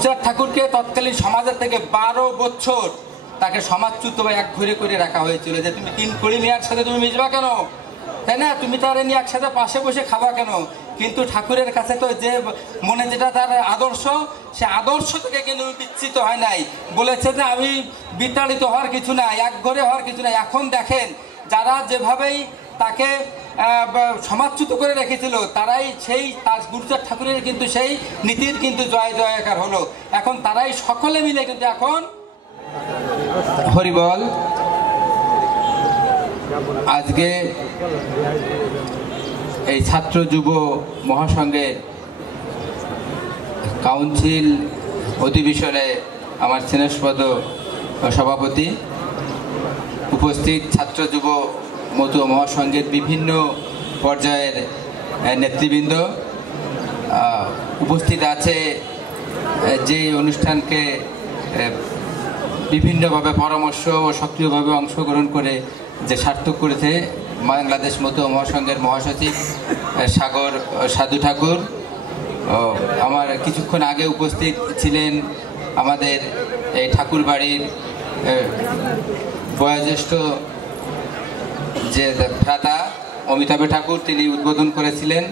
গুরুচাঁদ ঠাকুরকে তৎকালীন সমাজের থেকে 12 বছর তাকে সমাজচ্যুত বা এক ঘুরে করে রাখা হয়েছিল, যে তুমি 3 কড়ি মিয়ার সাথে তুমি মিশবা কেন, তাই না, তুমি তারা নিয়ে একসাথে পাশে বসে খাবা কেন। কিন্তু ঠাকুরের কাছে তো যে মনে যেটা তার আদর্শ, সে আদর্শ থেকে কিন্তু বিচ্ছিত হয় নাই, বলেছে যে আমি বিতাড়িত হওয়ার কিছু নাই, এক ঘরে হওয়ার কিছু নাই। এখন দেখেন যারা যেভাবেই তাকে সমাজচ্যুত করে রেখেছিল, তারাই সেই তার গুরুচাঁদ ঠাকুরের কিন্তু সেই নীতির কিন্তু জয় জয়কার হলো। এখন তারাই সকলে মিলে কিন্তু এখন হরিবল। আজকে এই ছাত্র যুব মহাসংঘের কাউন্সিল অধিবেশনে আমার স্নেহস্পদ সভাপতি, উপস্থিত ছাত্র যুব মতুয়া মহাসংঘের বিভিন্ন পর্যায়ের নেতৃবৃন্দ, উপস্থিত আছে যে অনুষ্ঠানকে বিভিন্নভাবে পরামর্শ ও সক্রিয়ভাবে অংশগ্রহণ করে যে সার্থক করেছে বাংলাদেশ মতুয়া মহাসংঘের মহাসচিব সাগর সাধু ঠাকুর। আমার কিছুক্ষণ আগে উপস্থিত ছিলেন আমাদের এই ঠাকুর বাড়ির বয়োজ্যেষ্ঠ যে ভ্রাতা অমিতাভ ঠাকুর, তিনি উদ্বোধন করেছিলেন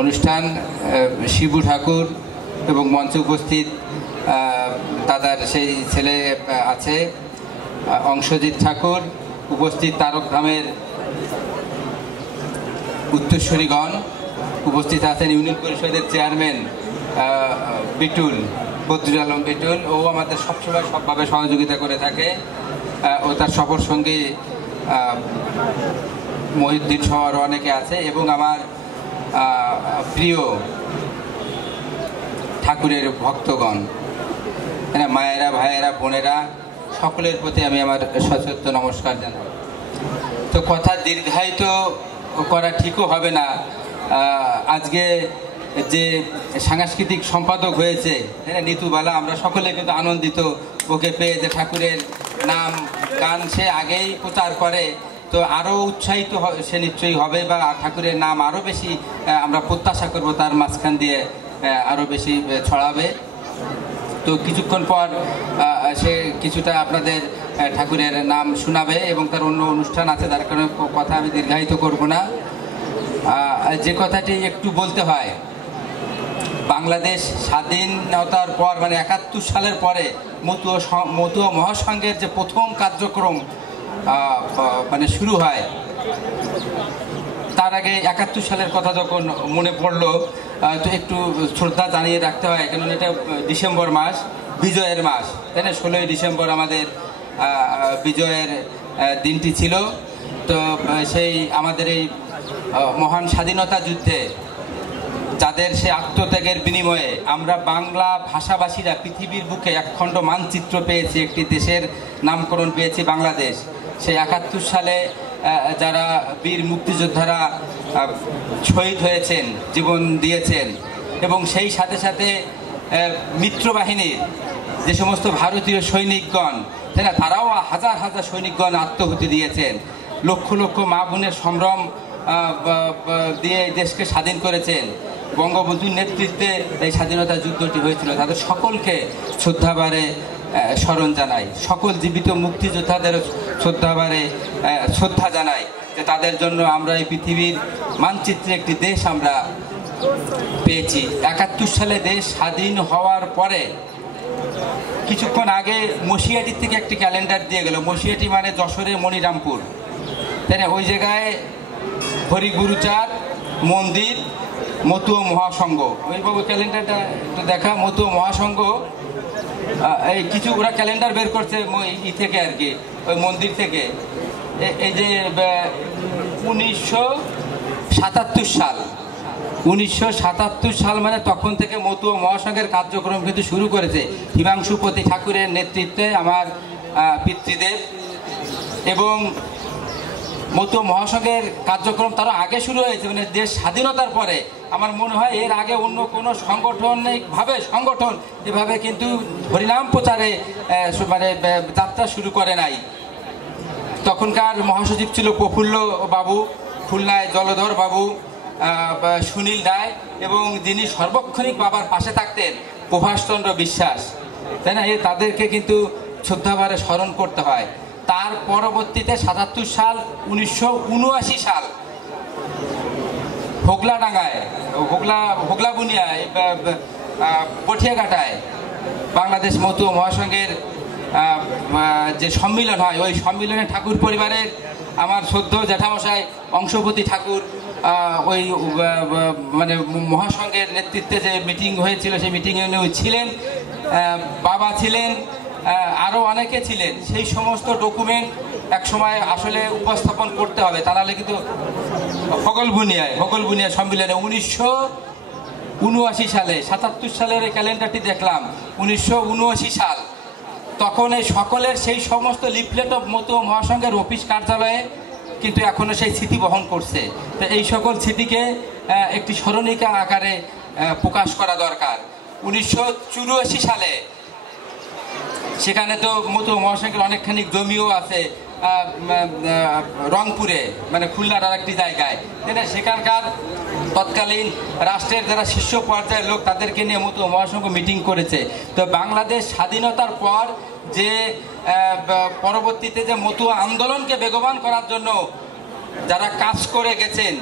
অনুষ্ঠান। শিবু ঠাকুর এবং মঞ্চে উপস্থিত দাদার সেই ছেলে আছে অংশজিৎ ঠাকুর, উপস্থিত তারক ধামের উত্তরস্বরীগণ, উপস্থিত আছেন ইউনিয়ন পরিষদের চেয়ারম্যান বিটুল, বদরুল আলম বিটুল, ও আমাদের সবসময় সবভাবে সহযোগিতা করে থাকে, ও তার সফর সঙ্গী মহিউদ্দিন সহ আরও অনেকে আছে, এবং আমার প্রিয় ঠাকুরের ভক্তগণ, মায়েরা, ভাইয়েরা, বোনেরা, সকলের প্রতি আমি আমার সশ্রদ্ধ নমস্কার জানাই। তো কথা দীর্ঘায়িত করা ঠিকও হবে না। আজকে যে সাংস্কৃতিক সম্পাদক হয়েছে নিতুবালা, আমরা সকলে কিন্তু আনন্দিত ওকে পেয়ে, যে ঠাকুরের নাম গান সে আগেই প্রচার করে, তো আরও উৎসাহিত সে নিশ্চয়ই হবে, বা ঠাকুরের নাম আরও বেশি আমরা প্রত্যাশা করব তার মাঝখান দিয়ে আরও বেশি ছড়াবে। তো কিছুক্ষণ পর সে কিছুটা আপনাদের ঠাকুরের নাম শোনাবে এবং তার অন্য অনুষ্ঠান আছে, যার কারণে কথা আমি দীর্ঘায়িত করব না। যে কথাটি একটু বলতে হয়, বাংলাদেশ স্বাধীনতার পর মানে 71 সালের পরে মতুয়া মহাসংঘের যে প্রথম কার্যক্রম মানে শুরু হয়, তার আগে 71 সালের কথা যখন মনে পড়লো, তো একটু শ্রদ্ধা জানিয়ে রাখতে হয়, কারণ এটা ডিসেম্বর মাস, বিজয়ের মাস, তাই না। 16ই ডিসেম্বর আমাদের বিজয়ের দিনটি ছিল। তো সেই আমাদের এই মহান স্বাধীনতা যুদ্ধে যাদের সে আত্মত্যাগের বিনিময়ে আমরা বাংলা ভাষাভাষীরা পৃথিবীর বুকে একখণ্ড মানচিত্র পেয়েছি, একটি দেশের নামকরণ পেয়েছি বাংলাদেশ। সেই 71 সালে যারা বীর মুক্তিযোদ্ধারা শহীদ হয়েছেন, জীবন দিয়েছেন, এবং সেই সাথে সাথে মিত্রবাহিনীর যে সমস্ত ভারতীয় সৈনিকগণ, তাই না, তারাও হাজার হাজার সৈনিকগণ আত্মাহুতি দিয়েছেন, লক্ষ লক্ষ মা বোনের সম্ভ্রম দিয়ে দেশকে স্বাধীন করেছেন। বঙ্গবন্ধুর নেতৃত্বে এই স্বাধীনতা যুদ্ধটি হয়েছিল। তাদের সকলকে শ্রদ্ধাভরে স্মরণ জানাই, সকল জীবিত মুক্তিযোদ্ধাদের শ্রদ্ধাভরে শ্রদ্ধা জানাই, যে তাদের জন্য আমরা এই পৃথিবীর মানচিত্রে একটি দেশ আমরা পেয়েছি। 71 সালে দেশ স্বাধীন হওয়ার পরে কিছুক্ষণ আগে মশিয়াটি থেকে একটি ক্যালেন্ডার দিয়ে গেল। মশিয়াটি মানে যশোরের মনিরামপুর, তাই না। ওই জায়গায় হরিগুরুচাঁদ মন্দির, মতুয়া মহাসংঘ, ওইভাবে ক্যালেন্ডারটা একটু দেখা, মতুয়া মহাসংঘ এই কিছু ওরা ক্যালেন্ডার বের করছে ই থেকে আর কি, ওই মন্দির থেকে। এই যে 1977 সাল, 1977 সাল মানে তখন থেকে মতুয়া মহাসংঘের কার্যক্রম কিন্তু শুরু করেছে হিমাংশুপতি ঠাকুরের নেতৃত্বে আমার পিতৃদেব। এবং মতুয়া মহাসংঘের কার্যক্রম তারও আগে শুরু হয়েছে, মানে দেশ স্বাধীনতার পরে। আমার মনে হয় এর আগে অন্য কোনো সংগঠন এভাবে কিন্তু হরিনাম প্রচারে মানে যাত্রা শুরু করে নাই। তখনকার মহাসচিব ছিল প্রফুল্ল বাবু, খুলনায় জলধর বাবু, সুনীল রায়, এবং যিনি সর্বক্ষণিক বাবার পাশে থাকতেন প্রভাষচন্দ্র বিশ্বাস, তাই না? তাদেরকে কিন্তু শ্রদ্ধাভরে স্মরণ করতে হয়। তার পরবর্তীতে ৭৭ সাল, ১৯৭৯ সাল হোগলাডাঙ্গায়, হোগলা বুনিয়ায়, পটিয়াঘাটায় বাংলাদেশ মতুয়া মহাসংঘের যে সম্মিলন হয়, ওই সম্মিলনে ঠাকুর পরিবারের আমার শ্রদ্ধেয় জ্যাঠামশাই অংশপতি ঠাকুর ওই মানে মহাসংঘের নেতৃত্বে যে মিটিং হয়েছিল সেই মিটিংয়ে উনি ছিলেন, বাবা ছিলেন, আরও অনেকে ছিলেন। সেই সমস্ত ডকুমেন্ট এক সময় আসলে উপস্থাপন করতে হবে, তা নাহলে কিন্তু হোগল বুনিয়া সম্মিলনে ১৯৭৯ সালে, ৭৭ সালের এই ক্যালেন্ডারটি দেখলাম, ১৯৭৯ সাল, তখন এই সকলের সেই সমস্ত লিফলেট অফ মতুয়া মহাসংঘের অফিস কার্যালয়ে কিন্তু এখনও সেই স্মৃতি বহন করছে। তো এই সকল স্মৃতিকে একটি স্মরণিকা আকারে প্রকাশ করা দরকার। ১৯৮৪ সালে সেখানে তো মতুয়া মহাসংঘের অনেকখানি জমিও আছে রংপুরে, মানে খুলনার আর একটি জায়গায়, তাই না? সেখানকার তৎকালীন রাষ্ট্রের যারা শীর্ষ পর্যায়ের লোক তাদেরকে নিয়ে মতুয়া মহাসংঘ মিটিং করেছে। তো বাংলাদেশ স্বাধীনতার পর যে পরবর্তীতে যে মতুয়া আন্দোলনকে বেগবান করার জন্য যারা কাজ করে গেছেন,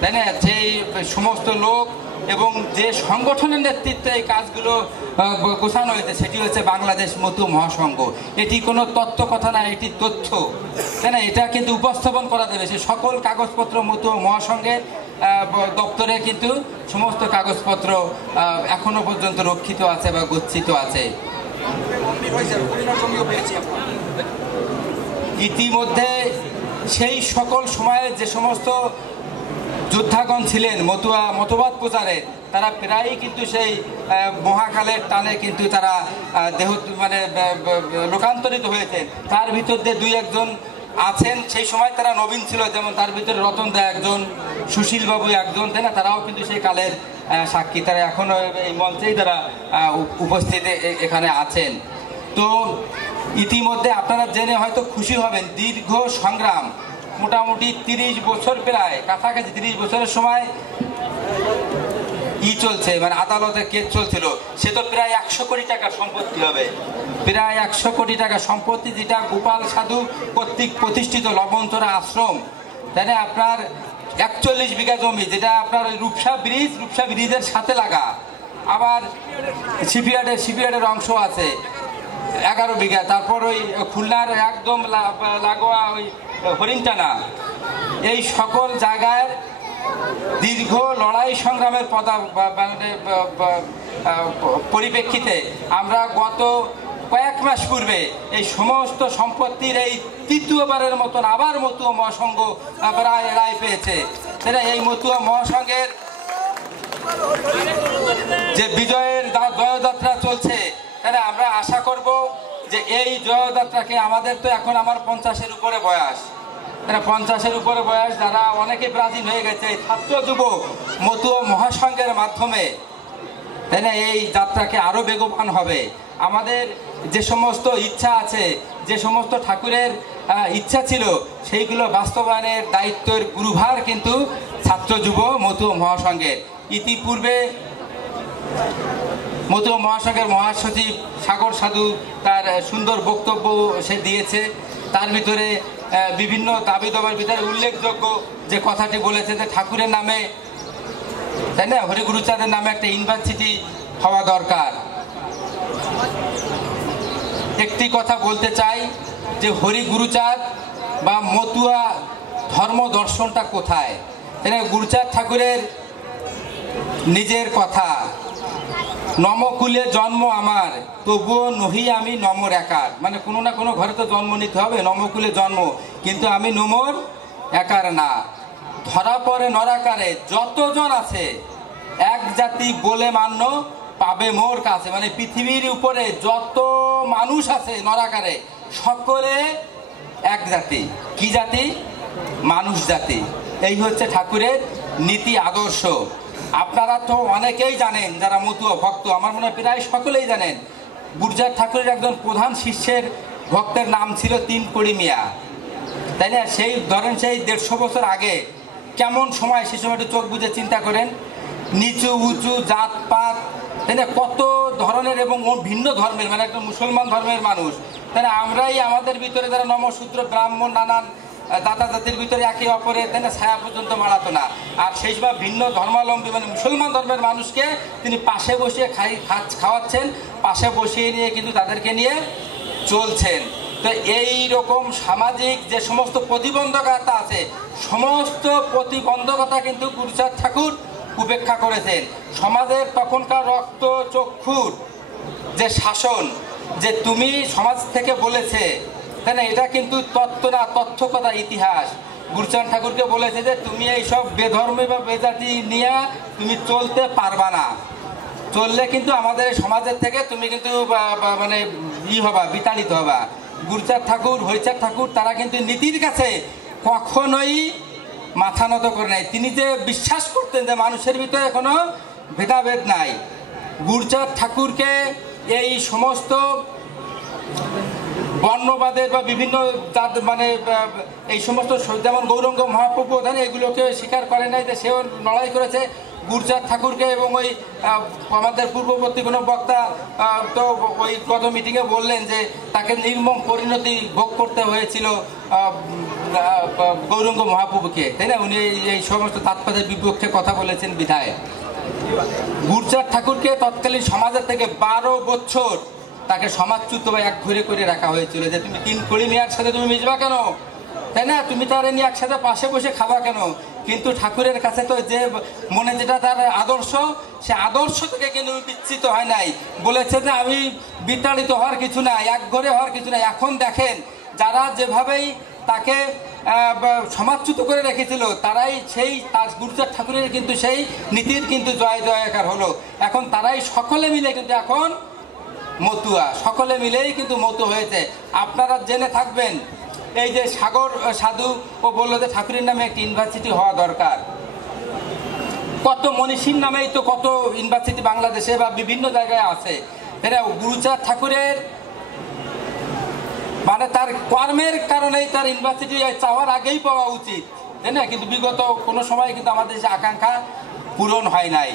তাই না, সেই সমস্ত লোক এবং যে সংগঠনের নেতৃত্বে এই কাজগুলো গোছানো হয়েছে সেটি হচ্ছে বাংলাদেশ মতুয়া মহাসংঘ। এটি কোনো তত্ত্ব কথা না, এটি তথ্য, তাই না? এটা কিন্তু উপস্থাপন করা যাবে। সে সকল কাগজপত্র মতুয়া মহাসংঘের দপ্তরে কিন্তু সমস্ত কাগজপত্র এখনো পর্যন্ত রক্ষিত আছে বা গচ্ছিত আছে। ইতিমধ্যে সেই সকল সময়ে যে সমস্ত যোদ্ধাগণ ছিলেন মতুয়া মতবাদ প্রচারে, তারা প্রায়ই কিন্তু সেই মহাকালের টানে কিন্তু তারা মানে লোকান্তরিত হয়েছেন। তার ভিতর দিয়ে দুই একজন আছেন সেই সময় তারা নবীন ছিল, যেমন তার ভিতরে রতন দা একজন, সুশীল বাবু একজন, তাই না? তারাও কিন্তু সেই কালের সাক্ষী, তারা এখনো এই মঞ্চেই তারা উপস্থিত এখানে আছেন। তো ইতিমধ্যে আপনারা জেনে হয়তো খুশি হবেন, দীর্ঘ সংগ্রাম, মোটামুটি ৩০ বছর, প্রায় কাছাকাছি ৩০ বছরের সময় চলছে, মানে আদালতে কেস চলছিল। সে তো প্রায় ১০০ কোটি টাকার সম্পত্তি হবে, প্রায় ১০০ কোটি টাকার সম্পত্তি, যেটা গোপাল সাধু কর্তৃক প্রতিষ্ঠিত লবণচড়া আশ্রম, তাই না? আপনার ৪১ বিঘা জমি, যেটা আপনার ওই রূপসা ব্রিজের সাথে লাগা, আবার শিপইয়ার্ডের অংশ আছে ১১ বিঘা, তারপর ওই খুলনার একদম লাগোয়া ওই হরিণটানা, এই সকল জায়গায় দীর্ঘ লড়াই সংগ্রামের পরিপ্রেক্ষিতে আমরা গত কয়েক মাস পূর্বে এই সমস্ত সম্পত্তির এই তৃতীয়বারের মতন আবার মতুয়া মহাসংঘ রায় পেয়েছে। এই মতুয়া মহাসংঘের যে বিজয়ের জয়যাত্রা চলছে, আমরা আশা করব যে এই জয়যাত্রাকে, আমাদের তো এখন আমার ৫০-এর উপরে বয়স, ৫০-এর উপরে বয়স, যারা অনেকে ব্রাজিল হয়ে গেছে, ছাত্র যুব মতুয়া মহাসংঘের মাধ্যমে, তাই না, এই যাত্রাকে আরও বেগবান হবে। আমাদের যে সমস্ত ইচ্ছা আছে, যে সমস্ত ঠাকুরের ইচ্ছা ছিল, সেইগুলো বাস্তবায়নের দায়িত্বের গুরুভার কিন্তু ছাত্র যুব মতুয়া মহাসংঘের। ইতিপূর্বে মতুয়া মহাসংঘের মহাসচিব সাগর সাধু তার সুন্দর বক্তব্য সে দিয়েছে। তার ভিতরে বিভিন্ন দাবি দাবার ভিতরে উল্লেখযোগ্য যে কথাটি বলেছে যে ঠাকুরের নামে, তাই না, হরিগুরুচাঁদের নামে একটা ইউনিভার্সিটি হওয়া দরকার। একটি কথা বলতে চাই যে হরিগুরুচাঁদ বা মতুয়া ধর্ম দর্শনটা কোথায়? গুরুচাঁদ ঠাকুরের নিজের কথা, নমকুলে জন্ম আমার, তবুও নহি আমি নমর একার, মানে কোনো না কোনো ঘরে তো জন্ম নিতে হবে, নমকুলে জন্ম, কিন্তু আমি নমর একার না। ধরা পড়ে নরাকারে যতজন আছে, এক জাতি বলে মান্য পাবে মোর কাছে, মানে পৃথিবীর উপরে যত মানুষ আছে নরাকারে, সকলে এক জাতি। কি জাতি? মানুষ জাতি। এই হচ্ছে ঠাকুরের নীতি আদর্শ। আপনারা তো অনেকেই জানেন, যারা মতুয়া ভক্ত, আমার মনে হয় প্রায় সকলেই জানেন, গুরুচাঁদ ঠাকুরের একজন প্রধান শিষ্যের ভক্তের নাম ছিল তিন কড়ি মিয়া, তাই না? সেই ধরেন সেই ১৫০ বছর আগে কেমন সময়, সে সময় একটু চোখ বুঝে চিন্তা করেন, নিচু উঁচু জাতপাত তাই না, কত ধরনের এবং ভিন্ন ধর্মের, মানে একটা মুসলমান ধর্মের মানুষ, তাই না, আমরাই আমাদের ভিতরে যারা নমশূদ্র ব্রাহ্মণ নানান দাতা জাতির ভিতরে একে অপরে তাই না ছায়া পর্যন্ত মারাতো না, আর সেই সময় ভিন্ন ধর্মাবলম্বী মানে মুসলমান ধর্মের মানুষকে তিনি পাশে বসিয়ে খাওয়াচ্ছেন, পাশে বসিয়ে নিয়ে কিন্তু তাদেরকে নিয়ে চলছেন। তো এই রকম সামাজিক যে সমস্ত প্রতিবন্ধকতা আছে, সমস্ত প্রতিবন্ধকতা কিন্তু গুরুচাঁদ ঠাকুর উপেক্ষা করেছেন। সমাজের তখনকার রক্ত চক্ষুর যে শাসন, যে তুমি সমাজ থেকে বলেছে তাই না, এটা কিন্তু তত্ত্ব না, তথ্যকতা ইতিহাস। গুরুচাঁদ ঠাকুরকে বলেছে যে তুমি এইসব বেধর্মী বা বেজাতি নিয়ে তুমি চলতে পারবা না, চললে কিন্তু আমাদের সমাজের থেকে তুমি কিন্তু মানে হবা, বিতাড়িত হবা। গুরুচাঁদ ঠাকুর, হরিচাঁদ ঠাকুর তারা কিন্তু নীতির কাছে কখনোই মাথা নত করে নাই। তিনি যে বিশ্বাস করতেন যে মানুষের ভিতরে কোনো ভেদাভেদ নাই। গুরুচাঁদ ঠাকুরকে এই সমস্ত বর্ণবাদের বা বিভিন্ন মানে এই সমস্ত যেমন গৌরাঙ্গ মহাপ্রভু এগুলোকে স্বীকার করে নাই, যে সেও লড়াই করেছে। গুরুচাঁদ ঠাকুরকে এবং ওই আমাদের পূর্ববর্তী কোনো বক্তা তো ওই গত মিটিংয়ে বললেন যে তাকে নির্মম পরিণতি ভোগ করতে হয়েছিল গৌরাঙ্গ মহাপ্রভুকে, তাই না, উনি এই সমস্ত তাৎপর্যের বিপক্ষে কথা বলেছেন বিধায়। গুরুচাঁদ ঠাকুরকে তৎকালীন সমাজের থেকে 12 বছর তাকে সমাজচ্যুত বা এক ঘুরে করে রাখা হয়েছিল, যে তুমি 3 কড়ি নিয়ে একসাথে তুমি মিশবা কেন, তাই না, তুমি তার নিয়ে একসাথে পাশে বসে খাবা কেন। কিন্তু ঠাকুরের কাছে তো যে মনে যেটা তার আদর্শ, সে আদর্শ থেকে কিন্তু বিচ্যুত হয় নাই, বলেছে যে আমি বিতাড়িত হওয়ার কিছু নাই, এক ঘরে হওয়ার কিছু নাই। এখন দেখেন যারা যেভাবেই তাকে সমাজচ্যুত করে রেখেছিল, তারাই সেই তার গুরুচাঁদ ঠাকুরের কিন্তু সেই নীতির কিন্তু জয় জয়কার হলো। এখন তারাই সকলে মিলে কিন্তু এখন মতুয়া, সকলে মিলেই কিন্তু মতু হয়েছে। আপনারা জেনে থাকবেন এই যে সাগর সাধু ও বললো যে ঠাকুরের নামে একটি ইউনিভার্সিটি হওয়া দরকার। কত মনীষীর নামেই তো কত ইউনিভার্সিটি বাংলাদেশে বা বিভিন্ন জায়গায় আছে। এটা গুরুচাঁদ ঠাকুরের মানে তার কর্মের কারণেই তার ইউনিভার্সিটি চাওয়ার আগেই পাওয়া উচিত, তাই না, কিন্তু বিগত কোনো সময় কিন্তু আমাদের যে আকাঙ্ক্ষা পূরণ হয় নাই।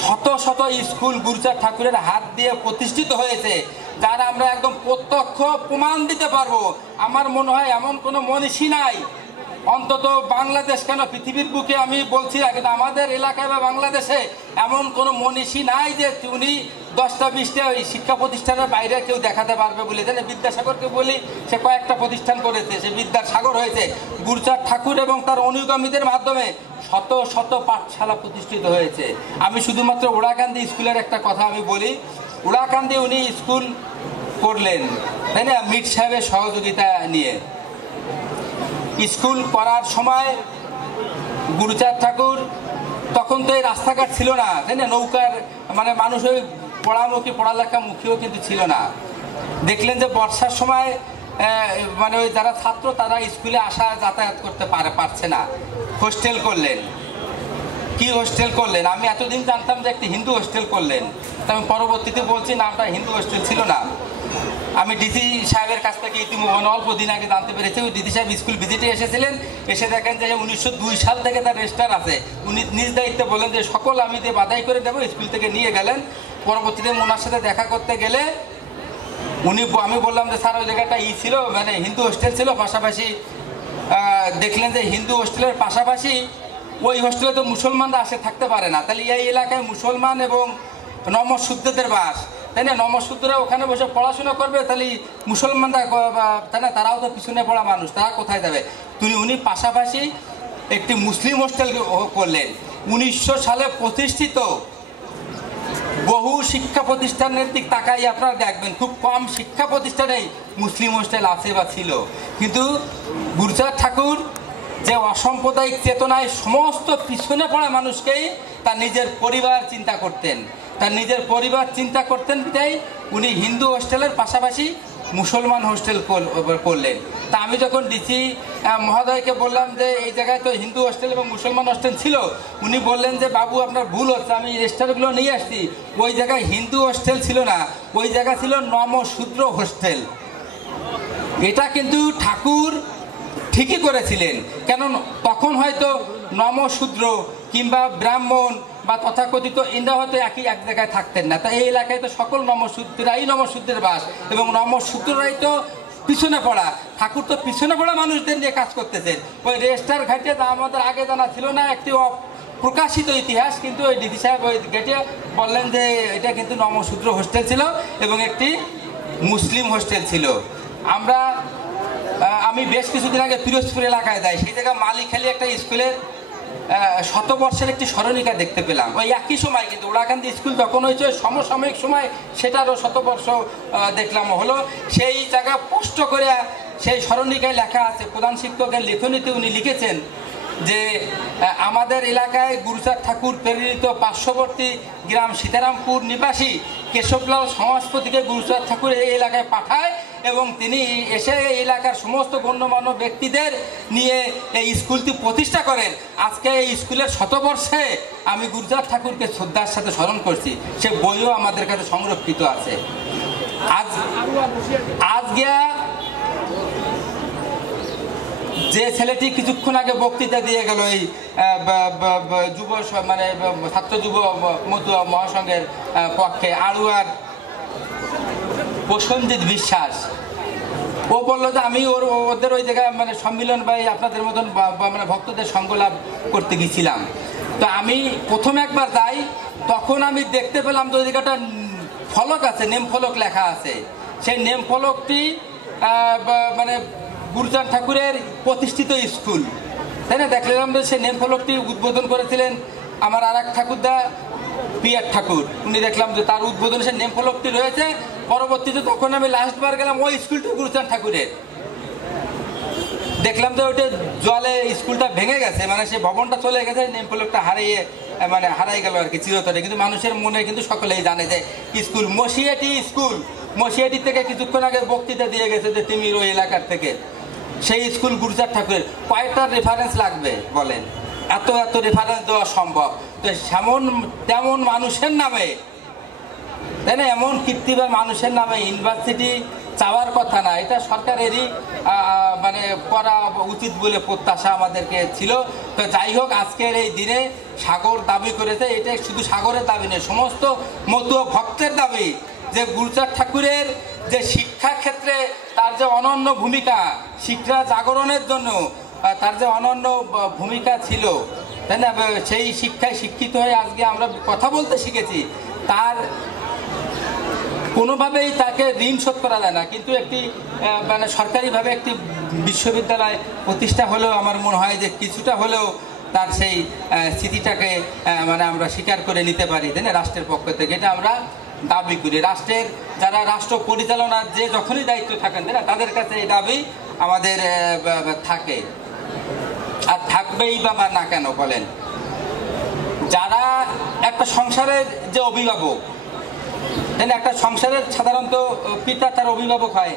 শত শত স্কুল গুরুচাঁদ ঠাকুরের হাত দিয়ে প্রতিষ্ঠিত হয়েছে, যার আমরা একদম প্রত্যক্ষ প্রমাণ দিতে পারবো। আমার মনে হয় এমন কোনো মনীষী নাই, অন্তত বাংলাদেশ কেন পৃথিবীর বুকে আমি বলছি না, কিন্তু আমাদের এলাকায় বা বাংলাদেশে এমন কোনো মনীষী নাই যে উনি 10টা 20টা ওই শিক্ষা প্রতিষ্ঠানের বাইরে কেউ দেখাতে পারবে বলে। যেন বিদ্যাসাগরকে বলি, সে কয়েকটা প্রতিষ্ঠান করেছে, সে বিদ্যাসাগর হয়েছে। গুরুচাঁদ ঠাকুর এবং তার অনুগামীদের মাধ্যমে শত শত পাঠশালা প্রতিষ্ঠিত হয়েছে। আমি শুধুমাত্র ওড়াকান্দি স্কুলের একটা কথা আমি বলি। ওড়াকান্দি উনি স্কুল করলেন, তাই না, মিট সাহেবের সহযোগিতা নিয়ে। স্কুল করার সময় গুরুচাঁদ ঠাকুর, তখন তো এই রাস্তাঘাট ছিল না, তাই না, নৌকার মানে মানুষ ওই পড়ামুখী পড়ালেখা মুখীও কিন্তু ছিল না। দেখলেন যে বর্ষার সময় মানে ওই যারা ছাত্র তারা স্কুলে আসা যাতায়াত করতে পারছে না, হোস্টেল করলেন। কি হোস্টেল করলেন? আমি এতদিন জানতাম যে একটি হিন্দু হোস্টেল করলেন, আমি পরবর্তীতে বলছি নামটা হিন্দু হোস্টেল ছিল না। আমি ডিসি সাহেবের কাছ থেকে ইতিমধ্যে অল্প দিন আগে জানতে পেরেছি, ওই ডিসি সাহেব স্কুল ভিজিটে এসেছিলেন, এসে দেখেন যে 1902 সাল থেকে তার রেজিস্টার আছে। উনি নিজ দায়িত্বে বলেন যে সকল আমি দিয়ে বাধাই করে দেবো, স্কুল থেকে নিয়ে গেলেন। পরবর্তীতে ওনার সাথে দেখা করতে গেলে আমি বললাম যে স্যার ওই জায়গাটা ছিল মানে হিন্দু হোস্টেল ছিল, পাশাপাশি দেখলেন যে হিন্দু হোস্টেলের পাশাপাশি ওই হোস্টেলে তো মুসলমানরা আসে থাকতে পারে না, তাহলে এই এলাকায় মুসলমান এবং নমশূদ্রদের বাস, তাই না, নমশূদ্ররা ওখানে বসে পড়াশোনা করবে, তাহলে মুসলমানরা তাই না, তারাও তো পিছনে পড়া মানুষ, তারা কোথায় যাবে। উনি পাশাপাশি একটি মুসলিম হোস্টেল করলেন। 1900 সালে প্রতিষ্ঠিত বহু শিক্ষা প্রতিষ্ঠানের দিক তাকাই আপনারা দেখবেন খুব কম শিক্ষা প্রতিষ্ঠানেই মুসলিম হোস্টেল আছে বা ছিল। কিন্তু গুরুচাঁদ ঠাকুর যে অসাম্প্রদায়িক চেতনায় সমস্ত পিছনে পড়া মানুষকেই তার নিজের পরিবার চিন্তা করতেন, তার নিজের পরিবার চিন্তা করতেন বিধায় উনি হিন্দু হোস্টেলের পাশাপাশি মুসলমান হোস্টেল করলেন। তা আমি যখন ডিসি মহোদয়কে বললাম যে এই জায়গায় তো হিন্দু হোস্টেল এবং মুসলমান হোস্টেল ছিল, উনি বললেন যে বাবু আপনার ভুল হচ্ছে, আমি রেজিস্টারগুলো নিয়ে আসছি, ওই জায়গায় হিন্দু হোস্টেল ছিল না, ওই জায়গা ছিল নমশূদ্র হোস্টেল। এটা কিন্তু ঠাকুর ঠিকই করেছিলেন, কেন তখন হয়তো নমশূদ্র কিংবা ব্রাহ্মণ বা তথাকথিত ইন্দ্রা হয়তো এক জায়গায় থাকতেন না। তা এই এলাকায় তো সকল নমশূদ্রেরাই নমশূদ্রের বাস, এবং নমশূদ্ররাই তো পিছনে পড়া, ঠাকুর তো পিছনে পড়া মানুষদের নিয়ে কাজ করতেছেন। ওই রেজিস্টার ঘাটে আমাদের আগে জানা ছিল না, একটি প্রকাশিত ইতিহাস, কিন্তু ওই ডিসি সাহেব ওই গেটে বললেন যে এটা কিন্তু নমশূদ্র হোস্টেল ছিল এবং একটি মুসলিম হোস্টেল ছিল। আমি বেশ কিছুদিন আগে পিরোজপুর এলাকায় যাই, সেই জায়গায় মালিখালি একটা স্কুলের শতবর্ষের একটি স্মরণিকা দেখতে পেলাম। ওই একই সময় কিন্তু ওরাকান্দি স্কুল যখন হয়েছে সমসাময়িক সময় সেটারও শতবর্ষ দেখলাম হলো। সেই জায়গা স্পষ্ট করে সেই স্মরণিকায় লেখা আছে, প্রধান শিক্ষকের লেখনীতে উনি লিখেছেন যে আমাদের এলাকায় গুরুচাঁদ ঠাকুর প্রেরিত পার্শ্ববর্তী গ্রাম সীতারামপুর নিবাসী কেশবলাল সমাজপতিকে গুরুচাঁদ ঠাকুর এই এলাকায় পাঠায় এবং তিনি এসে এই এলাকার সমস্ত গণ্যমান্য ব্যক্তিদের নিয়ে এই স্কুলটি প্রতিষ্ঠা করেন। আজকে এই স্কুলের শতবর্ষে আমি গুরুচাঁদ ঠাকুরকে শ্রদ্ধার সাথে স্মরণ করছি। সে বইও আমাদের কাছে সংরক্ষিত আছে। আজকে যে ছেলেটি কিছুক্ষণ আগে বক্তৃতা দিয়ে গেল এই যুব মানে ছাত্র যুব মহাসংঘের পক্ষে, আড়ুয়ার প্রসঞ্জিৎ বিশ্বাস, ও বললো যে আমি ওদের ওই জায়গায় মানে সম্মিলন বা আপনাদের মতন মানে ভক্তদের সঙ্গ লাভ করতে গেছিলাম। তো আমি প্রথম একবার যাই, তখন আমি দেখতে পেলাম যে ওই জায়গাটা ফলক আছে, নেম ফলক লেখা আছে। সেই নেম ফলকটি মানে গুরুচাঁদ ঠাকুরের প্রতিষ্ঠিত স্কুল, তাই না? দেখলাম যে সে নেম ফলকটি উদ্বোধন করেছিলেন আমার আর এক ঠাকুরদা পিয়ার ঠাকুর, উনি দেখলাম যে তার উদ্বোধনে সে নেম ফলকটি রয়েছে। পরবর্তীতে তখন আমি লাস্টবার গেলাম ওই স্কুলটি গুরুচাঁদ ঠাকুরের, দেখলাম যে ওইটা জলে স্কুলটা ভেঙে গেছে, মানে সে ভবনটা চলে গেছে, নেম ফলকটা হারাই গেল আর কি চিরতরে। কিন্তু মানুষের মনে কিন্তু সকলেই জানে যে স্কুল মসিয়াটি থেকে কিছুক্ষণ আগে বক্তৃতা দিয়ে গেছে যে তিমির ওই এলাকার থেকে সেই স্কুল গুরুচাঁদ ঠাকুরের। কয়েকটা রেফারেন্স লাগবে বলেন? এত রেফারেন্স দেওয়া সম্ভব? তো তেমন মানুষের নামে, তাই না, এমন কীর্তিবান মানুষের নামে ইউনিভার্সিটি চাওয়ার কথা না। এটা সরকারেরই মানে করা উচিত বলে প্রত্যাশা আমাদেরকে ছিল। তো যাই হোক, আজকের এই দিনে সাগর দাবি করেছে, এটা শুধু সাগরের দাবি নয়, সমস্ত মতুয়া ভক্তের দাবি যে গুরুচাঁদ ঠাকুরের যে শিক্ষা ক্ষেত্রে তার যে অনন্য ভূমিকা, শিক্ষা জাগরণের জন্য তার যে অনন্য ভূমিকা ছিল, তাই না, সেই শিক্ষায় শিক্ষিত হয়ে আজকে আমরা কথা বলতে শিখেছি। তার কোনোভাবেই তাকে ঋণ শোধ করা যায় না। কিন্তু একটি মানে সরকারিভাবে একটি বিশ্ববিদ্যালয় প্রতিষ্ঠা হলেও আমার মনে হয় যে কিছুটা হলেও তার সেই স্মৃতিটাকে মানে আমরা স্বীকার করে নিতে পারি, তাই না, রাষ্ট্রের পক্ষ থেকে। এটা আমরা দাবি করি। রাষ্ট্রের যারা রাষ্ট্র পরিচালনার যে যখনই দায়িত্ব থাকেন, তাই না, তাদের কাছে এই দাবি আমাদের থাকে, আর থাকবেই বা না কেন বলেন? যারা একটা সংসারের যে অভিভাবক, তাই না, একটা সংসারের সাধারণত পিতা তার অভিভাবক হয়।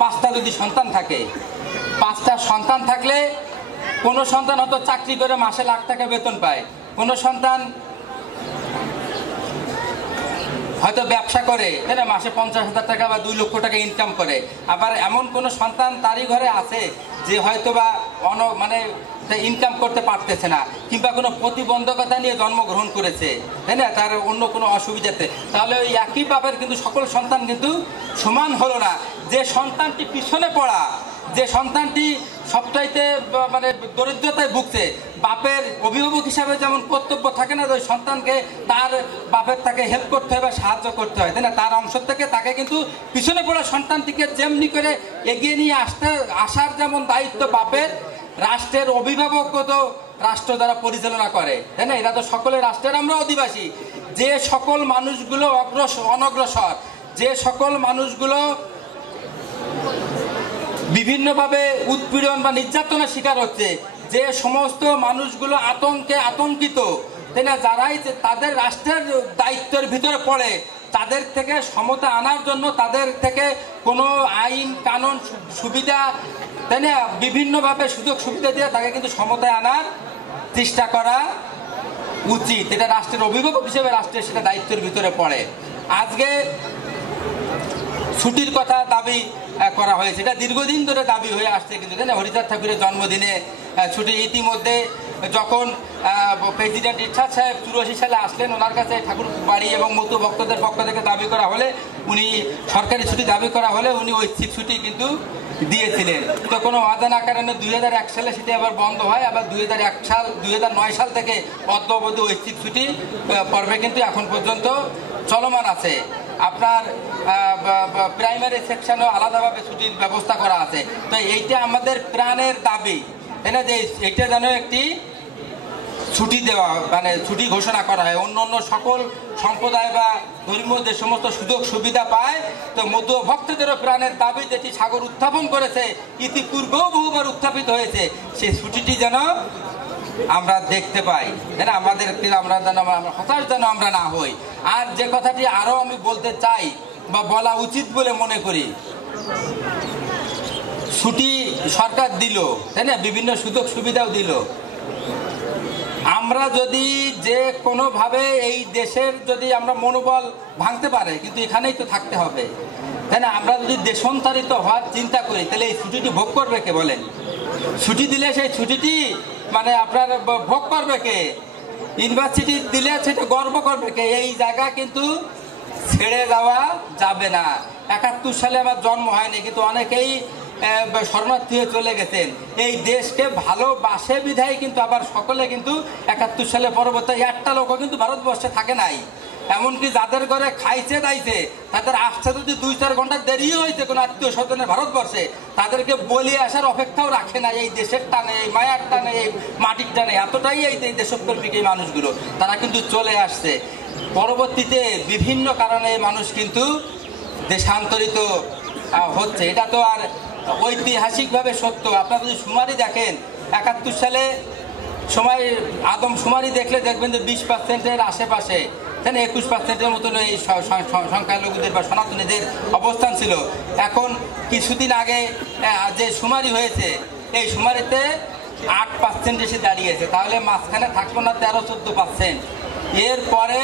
5টা যদি সন্তান থাকে, 5টা সন্তান থাকলে কোনো সন্তান হয়তো চাকরি করে মাসে লাখ টাকা বেতন পায়, কোনো সন্তান হয়তো ব্যবসা করে, তাই না, মাসে 50,000 টাকা বা 2 লক্ষ টাকা ইনকাম করে। আবার এমন কোনো সন্তান তারই ঘরে আছে যে হয়তো বা মানে ইনকাম করতে পারতেছে না, কিংবা কোনো প্রতিবন্ধকতা নিয়ে জন্মগ্রহণ করেছে, তাই না, তার অন্য কোনো অসুবিধাতে। তাহলে ওই একই বাপের কিন্তু সকল সন্তান কিন্তু সমান হলো না। যে সন্তানটি পিছনে পড়া, যে সন্তানটি সবচাইতে মানে দরিদ্রতায় ভুগছে, বাপের অভিভাবক হিসাবে যেমন কর্তব্য থাকে না, ওই সন্তানকে তার বাপের তাকে হেল্প করতে হয় বা সাহায্য করতে হয়, তাই না, তার অংশ থেকে তাকে কিন্তু পিছনে পড়া সন্তানটিকে যেমনি করে এগিয়ে নিয়ে আসার যেমন দায়িত্ব বাপের, রাষ্ট্রের অভিভাবকও তো রাষ্ট্র দ্বারা পরিচালনা করে, তাই না, এরা তো সকলে রাষ্ট্রের আমরা অধিবাসী। যে সকল মানুষগুলো অনগ্রসর, যে সকল মানুষগুলো বিভিন্নভাবে উৎপীড়ন বা নির্যাতনের শিকার হচ্ছে, যে সমস্ত মানুষগুলো আতঙ্কিত, তাই না, যারাই তাদের রাষ্ট্রের দায়িত্বের ভিতরে পড়ে, তাদের থেকে সমতা আনার জন্য তাদের থেকে কোনো আইন কানুন সুবিধা, তাই না, বিভিন্নভাবে সুযোগ সুবিধা দিয়ে তাকে কিন্তু সমতায় আনার চেষ্টা করা উচিত। এটা রাষ্ট্রের অভিভাবক হিসেবে রাষ্ট্রের সেটা দায়িত্বের ভিতরে পড়ে। আজকে ছুটির কথা দাবি করা হয়েছে, এটা দীর্ঘদিন ধরে দাবি হয়ে আসছে কিন্তু, তাই না, হরিচাঁদ ঠাকুরের জন্মদিনে ছুটি। ইতিমধ্যে যখন প্রেসিডেন্ট ইরশাদ সাহেব 84 সালে আসলেন, ওনার কাছে ঠাকুর বাড়ি এবং মতো ভক্তদের পক্ষ থেকে দাবি করা হলে উনি সরকারি ছুটি দাবি করা হলে উনি ঐচ্ছিক ছুটি কিন্তু দিয়েছিলেন। তো কোনো অজানা কারণে 2001 সালে সেটি আবার বন্ধ হয়, আবার 2009 সাল থেকে অদ্যাবধি ঐচ্ছিক ছুটি পর্বে কিন্তু এখন পর্যন্ত চলমান আছে। আপনার প্রাইমারি সেকশনও আলাদাভাবে ছুটির ব্যবস্থা করা আছে। তো এইটা আমাদের প্রাণের দাবি, তাই না, যে এইটা যেন একটি ছুটি দেওয়া মানে ছুটি ঘোষণা করা হয়। অন্য অন্য সকল সম্প্রদায় বা ধর্মীয় যে সমস্ত সুযোগ সুবিধা পায়, তো মধ্য ভক্তদেরও প্রাণের দাবি যেটি সাগর উত্থাপন করেছে, ইতিপূর্বেও বহুবার উত্থাপিত হয়েছে, সেই ছুটিটি যেন আমরা দেখতে পাই, তাই না, আমরা যেন হতাশ যেন আমরা না হই। আর যে কথাটি আরো আমি বলতে চাই বা বলা উচিত বলে মনে করি, ছুটি সরকার দিল, তাই না, বিভিন্ন সুযোগ সুবিধাও দিল। আমরা যদি যে কোনোভাবে এই দেশের যদি আমরা মনোবল ভাঙতে পারে, কিন্তু এখানেই তো থাকতে হবে, তাই না, আমরা যদি দেশান্তরিত হওয়ার চিন্তা করি, তাহলে এই ছুটিটি ভোগ করবে কে বলেন? ছুটি দিলে সেই ছুটিটি মানে আপনার ভোগ করবে কে? ইউনিভার্সিটি দিলে সেটা গর্ব করবে কে? এই জায়গা কিন্তু ছেড়ে যাওয়া যাবে না। 71 সালে আমার জন্ম হয়নি, কিন্তু অনেকেই শরণার্থী হয়ে চলে গেছেন। এই দেশকে ভালোবাসে বিধায় কিন্তু আবার সকলে কিন্তু 71 সালে পরবর্তী একটা লোকও কিন্তু ভারতবর্ষে থাকে নাই। এমনকি যাদের ঘরে খাইছে দাইছে, তাদের আসতে যদি 2-4 ঘন্টা দেরি হয়েছে কোনো আত্মীয় স্বজনের ভারতবর্ষে, তাদেরকে বলিয়ে আসার অপেক্ষাও রাখে না। এই দেশের টানে, এই মায়ার টানে, এই মাটির টানে, এতটাই এই দেশপ্রেমিক এই মানুষগুলো, তারা কিন্তু চলে আসছে। পরবর্তীতে বিভিন্ন কারণে মানুষ কিন্তু দেশান্তরিত হচ্ছে। এটা তো আর ঐতিহাসিকভাবে সত্য। আপনারা যদি সুমারি দেখেন, 71 সালে সময় আদমশুমারি দেখলে দেখবেন যে 20%-এর আশেপাশে, তাই না, 21%-এর মতন এই সংখ্যালঘুদের বা সনাতনীদের অবস্থান ছিল। এখন কিছুদিন আগে যে শুমারি হয়েছে, এই শুমারিতে 8% এসে দাঁড়িয়েছে। তাহলে মাঝখানে থাকলো না 13-14%। এরপরে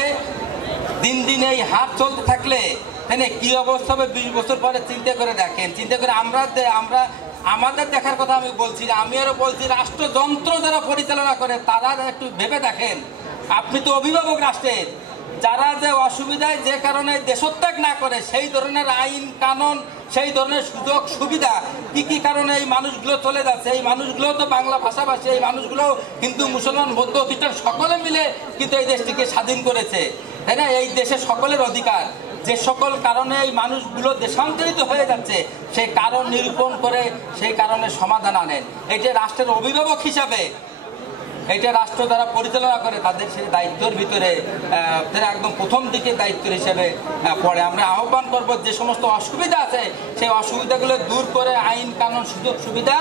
দিন দিন এই হার চলতে থাকলে, তাই না, কি অবস্থা হবে 20 বছর পরে চিন্তা করে দেখেন। চিন্তা করে আমরা আমাদের দেখার কথা আমি বলছি না, আমি আরো বলছি রাষ্ট্রযন্ত্র যারা পরিচালনা করে তারা একটু ভেবে দেখেন। আপনি তো অভিভাবক রাষ্ট্রের, যারা যে অসুবিধায় যে কারণে দেশত্যাগ না করে, সেই ধরনের আইন কানুন, সেই ধরনের সুযোগ সুবিধা কি কি কারণে এই মানুষগুলো চলে যাচ্ছে। এই মানুষগুলো তো বাংলা ভাষাভাষী, এই মানুষগুলো হিন্দু মুসলমান বৌদ্ধ খ্রিস্টান সকলে মিলে কিন্তু এই দেশটিকে স্বাধীন করেছে, তাই না। এই দেশে সকলের অধিকার। যে সকল কারণে এই মানুষগুলো দেশান্তরিত হয়ে যাচ্ছে, সেই কারণ নিরূপণ করে সেই কারণের সমাধান আনেন। এটা রাষ্ট্রের অভিভাবক হিসাবে, এটা রাষ্ট্র দ্বারা পরিচালনা করে, তাদের সেই দায়িত্বের ভিতরে একদম প্রথম দিকে দায়িত্ব হিসেবে পড়ে। আমরা আহ্বান করব, যে সমস্ত অসুবিধা আছে সেই অসুবিধাগুলো দূর করে আইন কানুন সুযোগ সুবিধা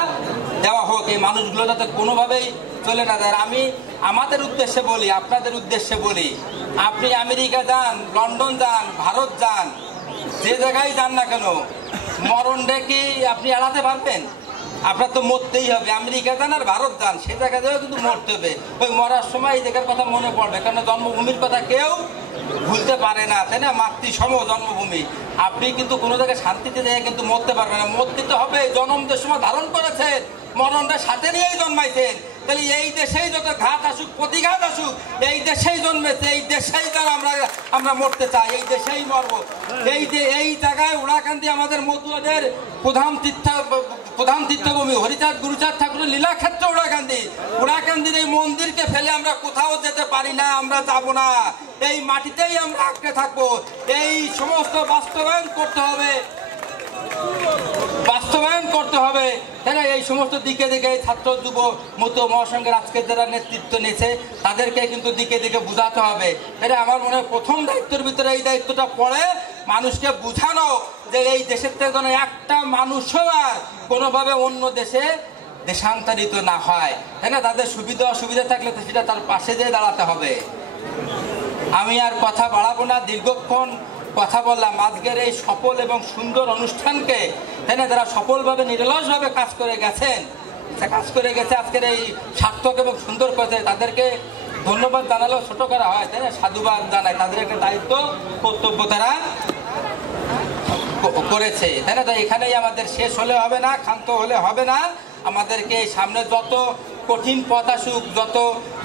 দেওয়া হোক, এই মানুষগুলো যাতে কোনোভাবেই চলে না যায়। আমি আমাদের উদ্দেশ্যে বলি, আপনাদের উদ্দেশ্যে বলি, আপনি আমেরিকা যান, লন্ডন যান, ভারত যান, যে জায়গায় যান না কেন, মরণটা কি আপনি এড়াতে পারবেন? আপনার তো মরতেই হবে। আমেরিকা যান আর ভারত যান, সে জায়গাতেও কিন্তু মরতে হবে। ওই মরার সময় এই জায়গার কথা মনে পড়বে, কারণ জন্মভূমির কথা কেউ ভুলতে পারে না, তাই না, মাতৃসম জন্মভূমি। আপনি কিন্তু কোনো জায়গায় শান্তিতে যায় কিন্তু মরতে পারবেন না। মরতে তো হবে, জন্ম যে সময় ধারণ করেছেন, মরণটা সাথে নিয়েই জন্মাইছেন। তাহলে এই দেশেই যত ঘাত আসুক, প্রতিঘাত আসুক, এই দেশেই জন্মেছে, এই দেশেই যারা আমরা মরতে চাই, এই দেশেই মরব। এই যে এই জায়গায় ওড়াকান্দি আমাদের মতুয়াদের প্রধান তীর্থভূমি, হরিচাঁদ গুরুচাঁদ ঠাকুরের লীলাক্ষেত্র ওড়াকান্দির এই মন্দিরকে ফেলে আমরা কোথাও যেতে পারি না, আমরা যাব না। এই মাটিতেই আমরা আঁকড়ে থাকবো। এই সমস্ত বাস্তবায়ন করতে হবে, তাই না। এই সমস্ত দিকে দিকে ছাত্র যুব মতো মহাসংঘের আজকে যারা নেতৃত্ব নিয়েছে, তাদেরকে কিন্তু দিকে দিকে বুঝাতে হবে। এটা আমার মনে হয় প্রথম দায়িত্বের ভিতরে এই দায়িত্বটা পড়ে, মানুষকে বুঝানো যে এই দেশের থেকে যেন একটা মানুষও আর কোনোভাবে অন্য দেশে দেশান্তরিত না হয়, তাই না। তাদের সুবিধা অসুবিধা থাকলে সেটা তার পাশে যেয়ে দাঁড়াতে হবে। আমি আর কথা বাড়াবো না, দীর্ঘক্ষণ কথা বললাম। আজকের এই সফল এবং সুন্দর অনুষ্ঠানকে, তাই না, যারা সফলভাবে নিরলসভাবে কাজ করে গেছে, আজকের এই সার্থক এবং সুন্দর করেছে, তাদেরকে ধন্যবাদ জানালেও ছোট করা হয়, তাই না, সাধুবাদ জানায়। তাদের একটা দায়িত্ব কর্তব্য তারা করেছে, তাই না। তাই এখানেই আমাদের শেষ হলে হবে না, ক্ষান্ত হলে হবে না। আমাদেরকে সামনে যত কঠিন পথ আসুক, যত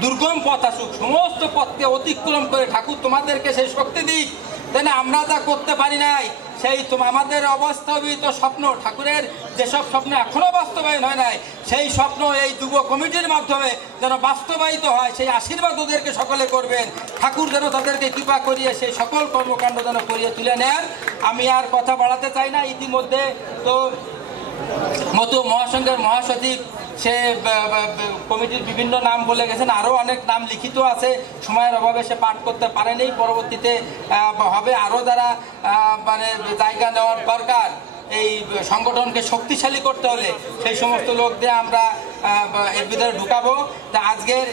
দুর্গম পথ আসুক, সমস্ত পথকে অতিক্রম করে ঠাকুর তোমাদেরকে সেই শক্তি দিক। তাই না? আমরা যা করতে পারি নাই, সেই আমাদের অবাস্তবিত স্বপ্ন, ঠাকুরের যেসব স্বপ্ন এখনো বাস্তবায়ন হয় নাই, সেই স্বপ্ন এই যুব কমিটির মাধ্যমে যেন বাস্তবায়িত হয়, সেই আশীর্বাদ ওদেরকে সকলে করবেন। ঠাকুর যেন তাদেরকে কৃপা করিয়ে সেই সকল কর্মকাণ্ড যেন করিয়ে তুলে নেন। আমি আর কথা বাড়াতে চাই না। ইতিমধ্যে তো মহাসংঘের মহাসচিব সে কমিটির বিভিন্ন নাম বলে গেছেন, আরও অনেক নাম লিখিত আছে, সময়ের অভাবে সে পাঠ করতে পারেনি। পরবর্তীতে হবে আরও যারা মানে জায়গা নেওয়ার দরকার, এই সংগঠনকে শক্তিশালী করতে হলে সেই সমস্ত লোক দিয়ে আমরা এর ভিতরে ঢুকাবো। তা আজকের